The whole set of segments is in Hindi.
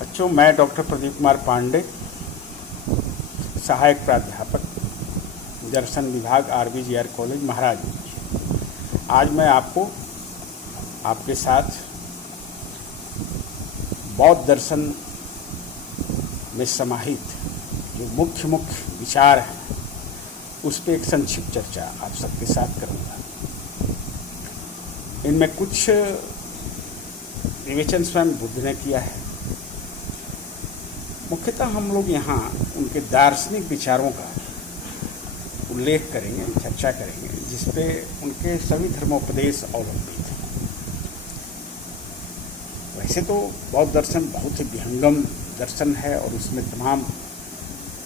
बच्चों, मैं डॉक्टर प्रदीप कुमार पांडे, सहायक प्राध्यापक, दर्शन विभाग, RVGR कॉलेज, महाराजगंज। आज मैं आपके साथ बौद्ध दर्शन में समाहित जो मुख्य विचार हैं उस पर एक संक्षिप्त चर्चा आप सबके साथ करूँगा। इनमें कुछ विवेचन स्वयं बुद्ध ने किया है। मुख्यतः हम लोग यहाँ उनके दार्शनिक विचारों का उल्लेख करेंगे, चर्चा करेंगे, जिसपे उनके सभी धर्मोपदेश अवलंबित हैं। वैसे तो बौद्ध दर्शन बहुत ही विहंगम दर्शन है और उसमें तमाम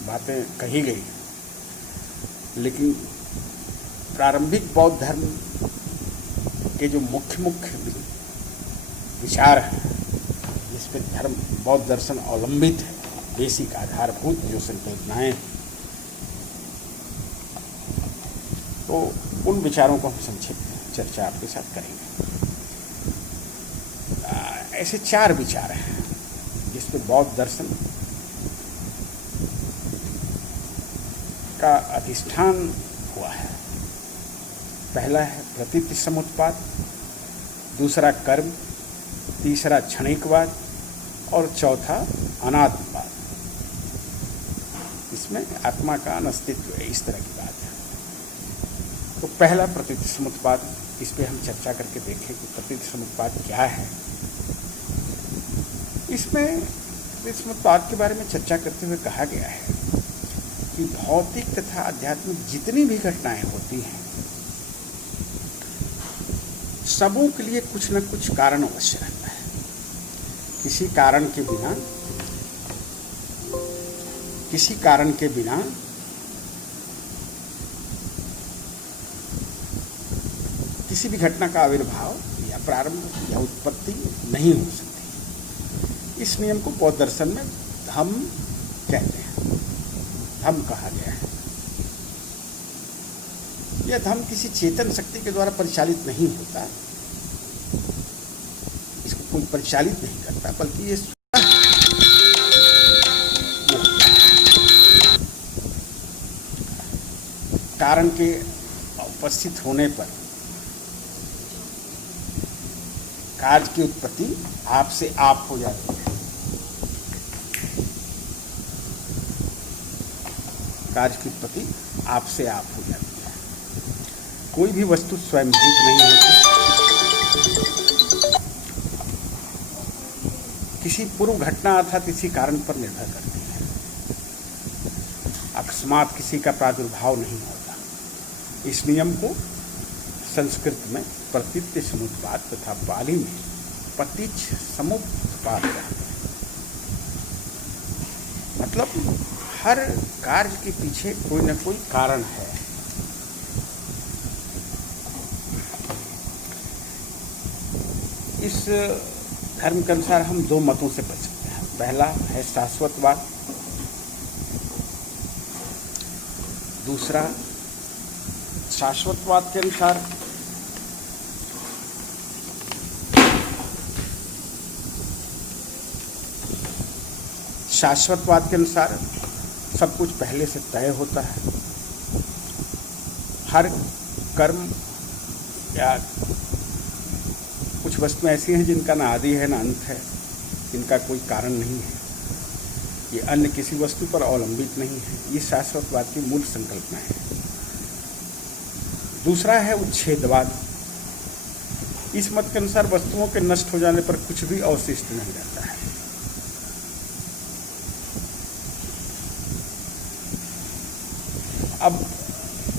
बातें कही गई, लेकिन प्रारंभिक बौद्ध धर्म के जो मुख्य विचार हैं जिस पर धर्म बौद्ध दर्शन अवलंबित है, बेसिक आधारभूत जो संकल्पनाएं, तो उन विचारों को हम संक्षिप्त चर्चा आपके साथ करेंगे। ऐसे 4 विचार हैं जिस पे बौद्ध दर्शन का अधिष्ठान हुआ है। पहला है प्रतीति समुत्पाद, दूसरा कर्म, तीसरा क्षणिकवाद और चौथा अनात्मवाद। इसमें आत्मा का अस्तित्व है, इस तरह की बात है। तो पहला प्रतीति समुत्पाद, इस पे हम चर्चा करके देखें कि प्रतीति समुत्पाद क्या है। इसमें प्रतीति समुत्पाद के बारे में चर्चा करते हुए कहा गया है कि भौतिक तथा आध्यात्मिक जितनी भी घटनाएं होती हैं, सबों के लिए कुछ न कुछ कारण अवश्य रहता है। किसी कारण के बिना किसी भी घटना का आविर्भाव या प्रारंभ या उत्पत्ति नहीं हो सकती। इस नियम को बौद्ध दर्शन में धम्म कहते हैं। धम्म कहा गया है। यह धम्म किसी चेतन शक्ति के द्वारा परिचालित नहीं होता, इसको कोई परिचालित नहीं करता, बल्कि ये कारण के उपस्थित होने पर कार्य की उत्पत्ति आप से आप हो जाती है। कार्य की उत्पत्ति आप से आप हो जाती है। कोई भी वस्तु स्वयंभूत नहीं होती। किसी पूर्व घटना अर्थात किसी कारण पर निर्भर करती है। अकस्मात किसी का प्रादुर्भाव नहीं होता। इस नियम को संस्कृत में प्रतीति समुत्पाद तथा पाली में पतिच्छ समुत्पाद कहते हैं। मतलब हर कार्य के पीछे कोई न कोई कारण है। इस धर्म के अनुसार हम 2 मतों से बच सकते हैं। पहला है शाश्वतवाद, दूसरा शाश्वतवाद के अनुसार सब कुछ पहले से तय होता है। हर कर्म या कुछ वस्तुएं ऐसी हैं जिनका ना आदि है ना अंत है, जिनका कोई कारण नहीं है, ये अन्य किसी वस्तु पर अवलंबित नहीं है। ये शाश्वतवाद की मूल संकल्पना है। दूसरा है उच्छेदवाद। इस मत के अनुसार वस्तुओं के नष्ट हो जाने पर कुछ भी अवशिष्ट नहीं रहता है। अब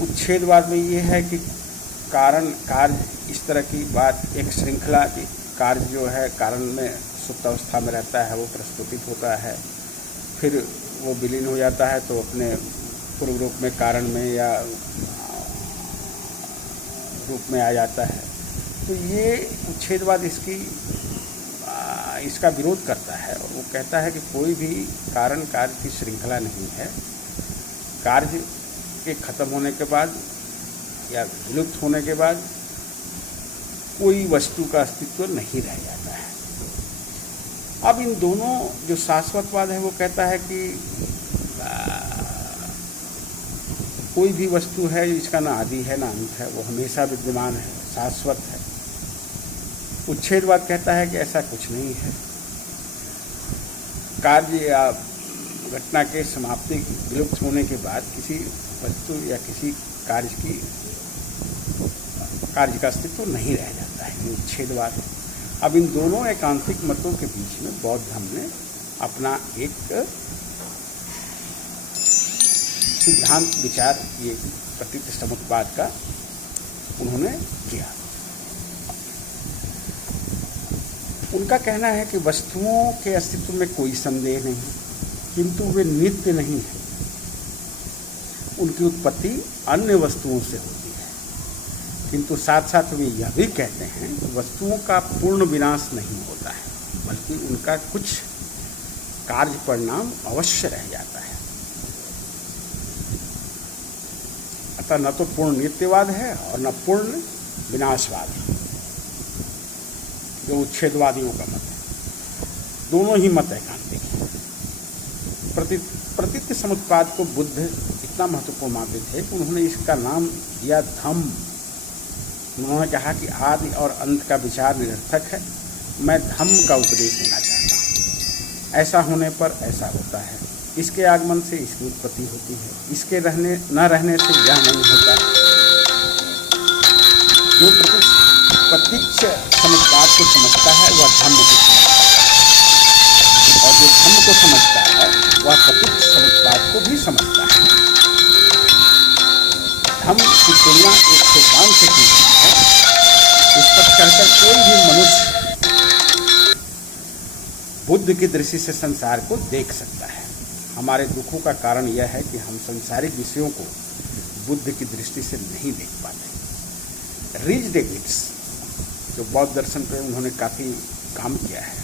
उच्छेदवाद में ये है कि कार्य इस तरह की बात, एक श्रृंखला की कार्य जो है कारण में सुप्त अवस्था में रहता है, वो प्रस्फुटित होता है, फिर वो विलीन हो जाता है तो अपने पूर्व रूप में कारण में या रूप में आ जाता है। तो ये उच्छेदवाद इसका विरोध करता है और वो कहता है कि कोई भी कारण कार्य की श्रृंखला नहीं है। कार्य के खत्म होने के बाद या विलुप्त होने के बाद कोई वस्तु का अस्तित्व नहीं रह जाता है। अब इन दोनों, जो शाश्वतवाद है वो कहता है कि कोई भी वस्तु है जिसका ना आदि है ना अंत है, वो हमेशा विद्यमान है, शाश्वत है। उच्छेदवाद कहता है कि ऐसा कुछ नहीं है, कार्य या घटना के समाप्ति, विलुप्त होने के बाद किसी वस्तु या किसी कार्य का अस्तित्व नहीं रह जाता है, ये उच्छेदवाद है। अब इन दोनों एकांतिक मतों के बीच में बौद्ध धर्म ने अपना एक सिद्धांत विचार, ये प्रतीत समुत्पाद का उन्होंने किया। उनका कहना है कि वस्तुओं के अस्तित्व में कोई संदेह नहीं, किंतु वे नित्य नहीं है। उनकी उत्पत्ति अन्य वस्तुओं से होती है, किंतु साथ साथ वे यह भी कहते हैं कि वस्तुओं का पूर्ण विनाश नहीं होता है, बल्कि उनका कुछ कार्य परिणाम अवश्य रह जाता है। अतः न तो पूर्ण नित्यवाद है और न पूर्ण विनाशवाद है, जो उच्छेदवादियों का मत है। दोनों ही मत एकांतिक हैं। प्रतीत समुत्पाद को बुद्ध इतना महत्वपूर्ण मानते थे कि उन्होंने इसका नाम दिया धम्म। उन्होंने कहा कि आदि और अंत का विचार निरर्थक है, मैं धम्म का उपदेश देना चाहता हूँ। ऐसा होने पर ऐसा होता है, इसके आगमन से इसकी उत्पत्ति होती है, इसके रहने न रहने से यह नहीं होता। जो प्रतीच्छ समुत्पाद को समझता है वह धम्म को समझता है, और जो धम्म को समझता है वह प्रतीच्छ समुत्पाद को भी समझता है। धम्म की तुलना एक सोपान से की गई है। इस पर चढ़कर कोई भी मनुष्य बुद्ध की दृष्टि से संसार को देख सकता है। हमारे दुखों का कारण यह है कि हम सांसारिक विषयों को बुद्ध की दृष्टि से नहीं देख पाते। रिच डेविड्स, जो बौद्ध दर्शन पे उन्होंने काफ़ी काम किया है,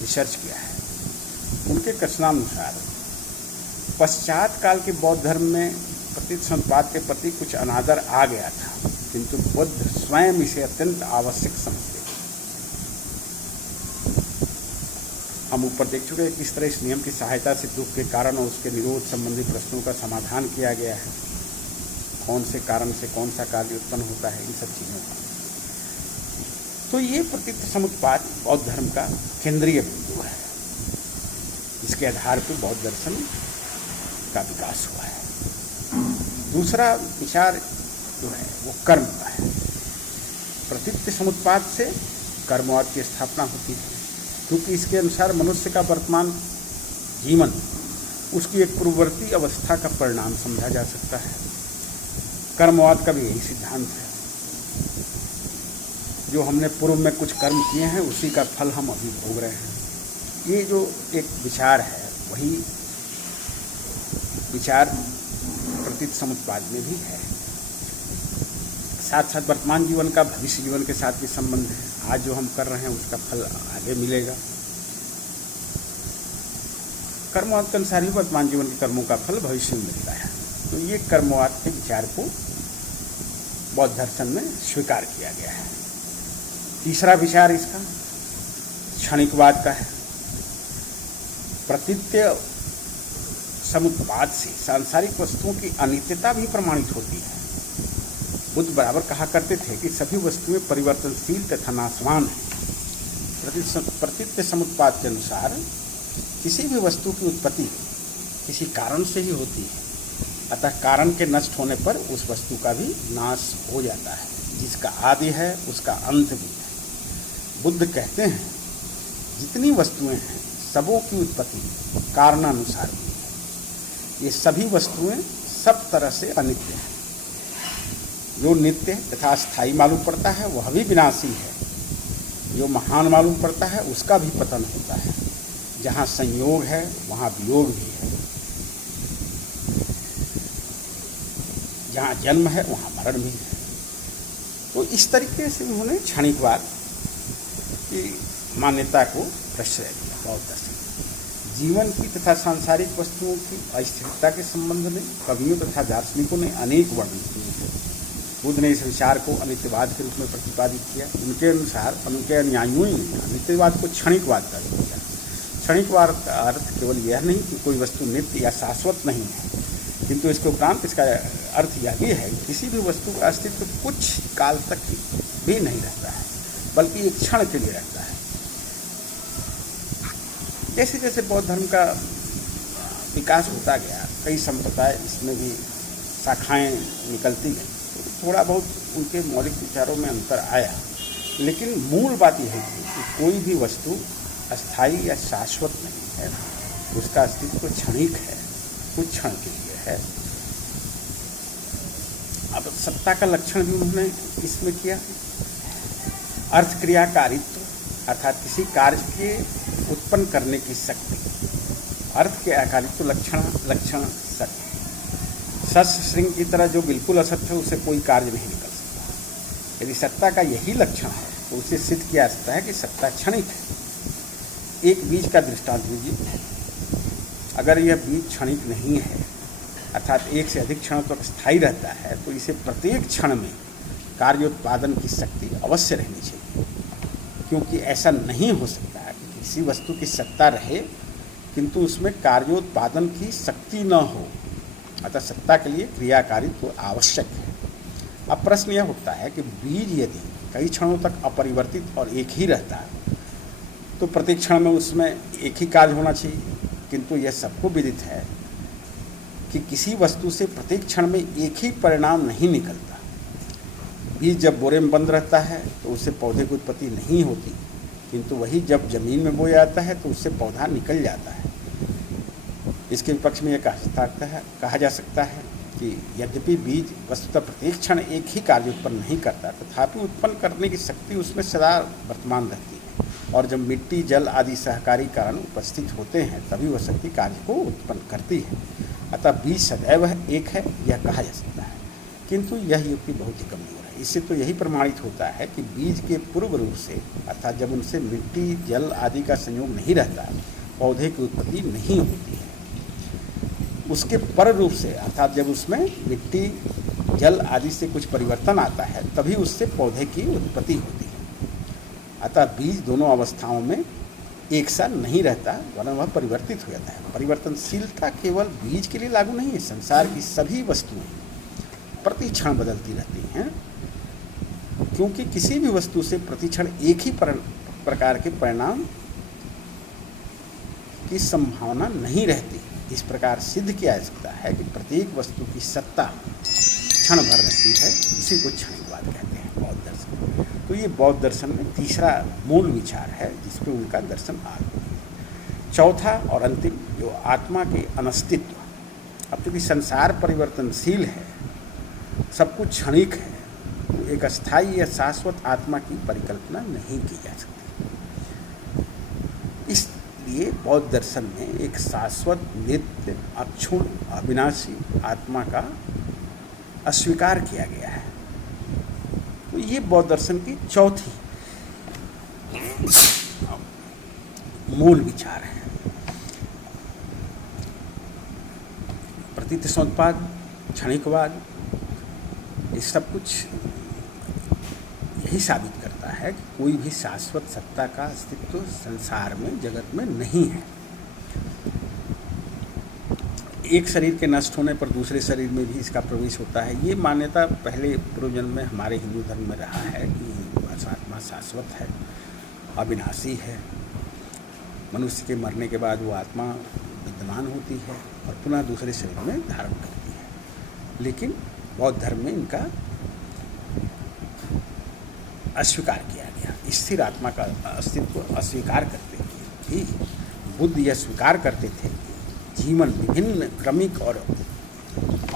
रिसर्च किया है, उनके कथनानुसार पश्चात काल के बौद्ध धर्म में प्रतीत समुत्पाद के प्रति कुछ अनादर आ गया था, किंतु बुद्ध स्वयं इसे अत्यंत आवश्यक समझते। हम ऊपर देख चुके हैं किस तरह इस नियम की सहायता से दुख के कारण और उसके निरोध संबंधी प्रश्नों का समाधान किया गया है। कौन से कारण से कौन सा कार्य उत्पन्न होता है, इन सब चीज़ों का। तो ये प्रतीत समुत्पाद बौद्ध धर्म का केंद्रीय बिंदु है। इसके आधार पर बौद्ध दर्शन का विकास हुआ है। दूसरा विचार जो है वो कर्म का है। प्रतीत समुत्पाद से कर्मवाद की स्थापना होती है, क्योंकि इसके अनुसार मनुष्य का वर्तमान जीवन उसकी एक पूर्ववर्ती अवस्था का परिणाम समझा जा सकता है। कर्मवाद का भी यही सिद्धांत है। जो हमने पूर्व में कुछ कर्म किए हैं उसी का फल हम अभी भोग रहे हैं। ये जो एक विचार है वही विचार प्रतीत समुत्पाद में भी है। साथ साथ वर्तमान जीवन का भविष्य जीवन के साथ भी संबंध है। आज जो हम कर रहे हैं उसका फल आगे मिलेगा। कर्मवाद के अनुसार ही वर्तमान जीवन के कर्मों का फल भविष्य में मिलता है। तो ये कर्मवाद के विचार को बौद्ध दर्शन में स्वीकार किया गया है। तीसरा विचार इसका क्षणिकवाद का है। प्रतीत समुत्पाद से सांसारिक वस्तुओं की अनित्यता भी प्रमाणित होती है। बुद्ध बराबर कहा करते थे कि सभी वस्तुएं परिवर्तनशील तथा नाशवान हैं। प्रतीत समुत्पाद के अनुसार किसी भी वस्तु की उत्पत्ति किसी कारण से ही होती है, अतः कारण के नष्ट होने पर उस वस्तु का भी नाश हो जाता है। जिसका आदि है उसका अंत भी है। बुद्ध कहते हैं जितनी वस्तुएं हैं सबों की उत्पत्ति कारणानुसार हुई है। ये सभी वस्तुएं सब तरह से अनित्य हैं। जो नित्य तथा स्थायी मालूम पड़ता है वह भी विनाशी है। जो महान मालूम पड़ता है उसका भी पतन होता है। जहाँ संयोग है वहाँ वियोग भी है। जहाँ जन्म है वहाँ मरण भी है। तो इस तरीके से उन्होंने क्षणिकवाद की मान्यता को प्रश्रय दिया। बौद्ध दर्शन जीवन की तथा सांसारिक वस्तुओं की अस्थिरता के संबंध में कवियों तथा दार्शनिकों ने अनेक वर्णन किए हैं। बुद्ध ने इस विचार को अनित्यवाद के रूप में प्रतिपादित किया। उनके अनुसार, उनके अनुयायियों ने अनित्यवाद को क्षणिकवाद कर दिया। क्षणिकवाद का अर्थ केवल यह नहीं कि कोई वस्तु नित्य या शाश्वत नहीं है, किंतु इसके उपरांत इसका अर्थ यह भी है कि किसी भी वस्तु का अस्तित्व कुछ काल तक भी नहीं रहता है, बल्कि एक क्षण के लिए रहता है। जैसे जैसे बौद्ध धर्म का विकास होता गया, कई संप्रदाय इसमें भी शाखाएं निकलती गई, तो थोड़ा बहुत उनके मौलिक विचारों में अंतर आया, लेकिन मूल बात यह है कि कोई भी वस्तु अस्थायी या शाश्वत नहीं है, उसका अस्तित्व क्षणिक है, कुछ क्षण के लिए है। अब सत्ता का लक्षण भी उन्होंने इसमें किया। अर्थ क्रियाकारित्व, अर्थात किसी कार्य के उत्पन्न करने की शक्ति। अर्थ क्रियाकारित्व लक्षण सत्य। सस श्रृंग की तरह जो बिल्कुल असत्य है, उसे कोई कार्य नहीं निकल सकता। यदि सत्ता का यही लक्षण है तो उसे सिद्ध किया जा सकता है कि सत्ता क्षणिक है। एक बीज का दृष्टांत लीजिए। अगर यह बीज क्षणिक नहीं है, अर्थात एक से अधिक क्षणों तक स्थायी रहता है, तो इसे प्रत्येक क्षण में कार्योत्पादन की शक्ति अवश्य रहनी चाहिए, क्योंकि ऐसा नहीं हो सकता है कि किसी वस्तु की सत्ता रहे किंतु उसमें कार्योत्पादन की शक्ति न हो। अतः सत्ता के लिए क्रियाकारित्व आवश्यक है। अब प्रश्न यह होता है कि बीज यदि कई क्षणों तक अपरिवर्तित और एक ही रहता है, तो प्रत्येक क्षण में उसमें एक ही कार्य होना चाहिए, किंतु यह सबको विदित है कि किसी वस्तु से प्रत्येक क्षण में एक ही परिणाम नहीं निकलता। बीज जब बोरे में बंद रहता है तो उससे पौधे की उत्पत्ति नहीं होती, किंतु वही जब जमीन में बोया जाता है तो उससे पौधा निकल जाता है। इसके विपक्ष में यह कहा जा सकता है कि यद्यपि बीज वस्तुतः प्रत्येक क्षण एक ही कार्य उत्पन्न नहीं करता, तथापि उत्पन्न करने की शक्ति उसमें सदा वर्तमान रहती है, और जब मिट्टी, जल आदि सहकारी कारण उपस्थित होते हैं तभी वह शक्ति कार्य को उत्पन्न करती है। अतः बीज सदैव एक है, यह कहा जा सकता है, किंतु यह युक्ति बहुत ही कमजोर है। इससे तो यही प्रमाणित होता है कि बीज के पूर्व रूप से, अर्थात जब उनसे मिट्टी, जल आदि का संयोग नहीं रहता, पौधे की उत्पत्ति नहीं होती है। उसके पर रूप से, अर्थात जब उसमें मिट्टी, जल आदि से कुछ परिवर्तन आता है, तभी उससे पौधे की उत्पत्ति होती है। अतः बीज दोनों अवस्थाओं में एक सा नहीं रहता, वरन वह परिवर्तित हो जाता है। परिवर्तनशीलता केवल बीज के लिए लागू नहीं है, संसार की सभी वस्तुएं प्रति क्षण बदलती रहती हैं, क्योंकि किसी भी वस्तु से प्रति क्षण एक ही प्रकार के परिणाम की संभावना नहीं रहती। इस प्रकार सिद्ध किया जा सकता है कि प्रत्येक वस्तु की सत्ता क्षण भर रहती है। इसी को क्षणिकवाद कहते हैं बौद्ध दर्शन। तो ये बौद्ध दर्शन में तीसरा मूल विचार है जिस पे उनका दर्शन आरंभ है। चौथा और अंतिम, जो आत्मा के अनस्तित्व। अब चूँकि संसार परिवर्तनशील है, सब कुछ क्षणिक है, तो एक अस्थायी या शाश्वत आत्मा की परिकल्पना नहीं की जा सकती। इसलिए बौद्ध दर्शन में एक शाश्वत, नित्य, अक्षुण, अविनाशी आत्मा का अस्वीकार किया गया है। तो ये बौद्ध दर्शन की चौथी मूल विचार है। प्रतीतिसंवाद, क्षणिकवाद, ये सब कुछ यही साबित करता है कि कोई भी शाश्वत सत्ता का अस्तित्व संसार में, जगत में नहीं है। एक शरीर के नष्ट होने पर दूसरे शरीर में भी इसका प्रवेश होता है। ये मान्यता पहले पूर्व जन्म में हमारे हिंदू धर्म में रहा है कि आत्मा शाश्वत है, अविनाशी है। मनुष्य के मरने के बाद वो आत्मा विद्यमान होती है और पुनः दूसरे शरीर में धारण करती है। लेकिन बौद्ध धर्म में इनका अस्वीकार किया गया। स्थिर आत्मा का अस्तित्व अस्वीकार करते थे। बुद्ध यह स्वीकार करते थे कि जीवन विभिन्न क्रमिक और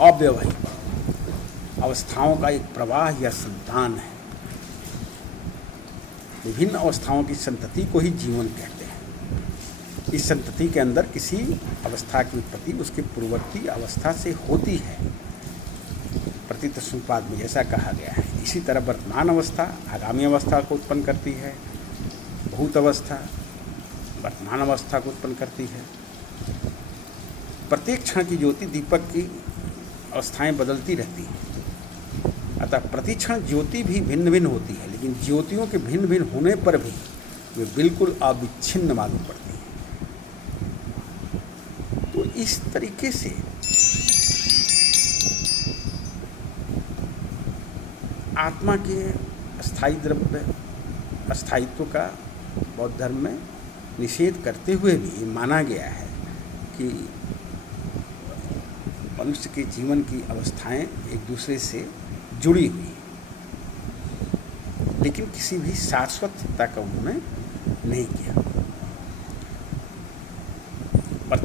अव्यवहित अवस्थाओं का एक प्रवाह या संतान है। विभिन्न अवस्थाओं की संतति को ही जीवन कहते हैं। इस संतति के अंदर किसी अवस्था की उत्पत्ति उसके पूर्ववर्ती अवस्था से होती है। प्रतीतिसंवाद में जैसा कहा गया है, इसी तरह वर्तमान अवस्था आगामी अवस्था को उत्पन्न करती है, भूत अवस्था वर्तमान अवस्था को उत्पन्न करती है। प्रत्येक क्षण की ज्योति दीपक की अवस्थाएं बदलती रहती हैं। अतः प्रतिक्षण ज्योति भी भिन्न भिन्न होती है, लेकिन ज्योतियों के भिन्न भिन्न होने पर भी वे बिल्कुल अविच्छिन्न मालूम पड़ती हैं। तो इस तरीके से आत्मा के अस्थायी द्रव्य अस्थायित्व का बौद्ध धर्म में निषेध करते हुए भी माना गया है कि मनुष्य के जीवन की अवस्थाएं एक दूसरे से जुड़ी हुई, लेकिन किसी भी शाश्वतता का उन्होंने नहीं किया। पर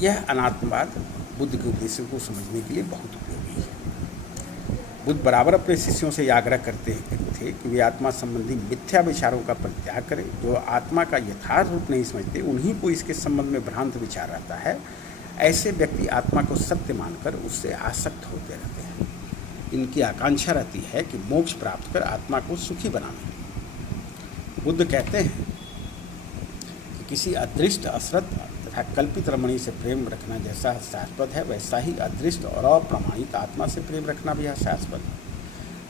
यह अनात्मवाद बुद्ध के उपदेशों को समझने के लिए बहुत उपयोगी है। बुद्ध बराबर अपने शिष्यों से आग्रह करते थे कि वे आत्मा संबंधी मिथ्या विचारों का परित्याग करें। जो आत्मा का यथार्थ रूप नहीं समझते, उन्हीं को इसके संबंध में भ्रांत विचार रहता है। ऐसे व्यक्ति आत्मा को सत्य मानकर उससे आसक्त होते रहते हैं। इनकी आकांक्षा रहती है कि मोक्ष प्राप्त कर आत्मा को सुखी बनाना। बुद्ध कहते हैं कि किसी अदृष्ट अश्रद्ध तथा कल्पित रमणी से प्रेम रखना जैसा हास्यास्पद है, वैसा ही अदृष्ट और अप्रमाणित आत्मा से प्रेम रखना भी हास्यास्पद है।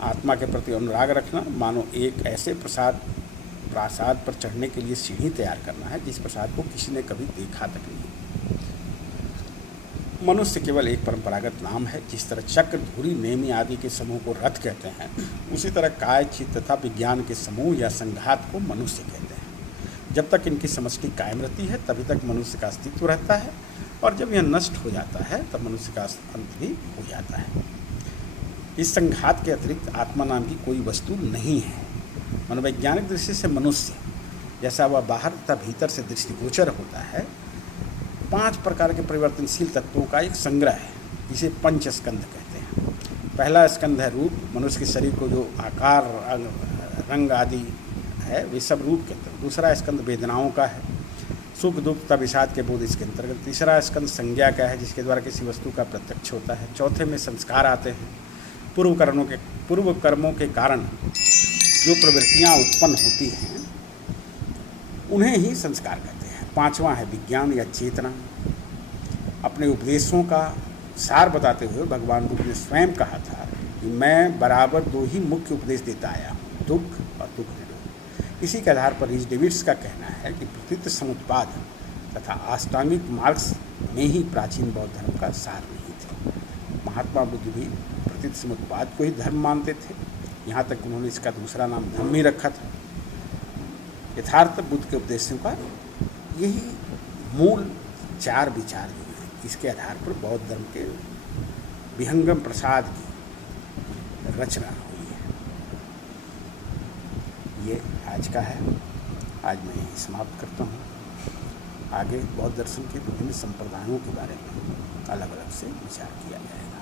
आत्मा के प्रति अनुराग रखना मानो एक ऐसे प्रासाद पर चढ़ने के लिए सीढ़ी तैयार करना है जिस प्रसाद को किसी ने कभी देखा तक नहीं। मनुष्य केवल एक परंपरागत नाम है। जिस तरह चक्र, धुरी, नेमी आदि के समूह को रथ कहते हैं, उसी तरह काय, चित्त तथा विज्ञान के समूह या संघात को मनुष्य कहते हैं। जब तक इनकी समष्टि कायम रहती है तभी तक मनुष्य का अस्तित्व रहता है, और जब यह नष्ट हो जाता है तब मनुष्य का अंत भी हो जाता है। इस संघात के अतिरिक्त आत्मा नाम की कोई वस्तु नहीं है। मनोवैज्ञानिक दृष्टि से मनुष्य जैसा वह बाहर तथा भीतर से दृष्टिगोचर होता है, 5 प्रकार के परिवर्तनशील तत्वों का एक संग्रह है, जिसे पंच स्कंध कहते हैं। पहला स्कंध है रूप। मनुष्य के शरीर को जो आकार, रंग आदि है वे सब रूप के अंतर्गत। दूसरा स्कंध वेदनाओं का है, सुख, दुख तथा विषाद के बोध इसके अंतर्गत। तीसरा स्कंध संज्ञा का है, जिसके द्वारा किसी वस्तु का प्रत्यक्ष होता है। चौथे में संस्कार आते हैं। पूर्व कर्मों के कारण जो प्रवृत्तियाँ उत्पन्न होती हैं उन्हें ही संस्कार कहते हैं। 5वां है विज्ञान या चेतना। अपने उपदेशों का सार बताते हुए भगवान बुद्ध ने स्वयं कहा था कि मैं बराबर 2 ही मुख्य उपदेश देता आया हूँ, दुख और दुख निरोध। इसी के आधार पर रीच डेविड्स का कहना है कि प्रतीत समुत्पाद तथा अष्टांगिक मार्क्स में ही प्राचीन बौद्ध धर्म का सार नहीं थे। महात्मा बुद्ध भी प्रतीत समुत्पाद को ही धर्म मानते थे। यहाँ तक उन्होंने इसका दूसरा नाम धम्म ही रखा था। यथार्थ बुद्ध के उपदेशों का यही मूल 4 विचार जो हैं, इसके आधार पर बौद्ध धर्म के विहंगम प्रसाद की रचना हुई है। ये आज का है। आज मैं यही समाप्त करता हूँ। आगे बौद्ध दर्शन के विभिन्न संप्रदायों के बारे में अलग अलग से विचार किया जाएगा।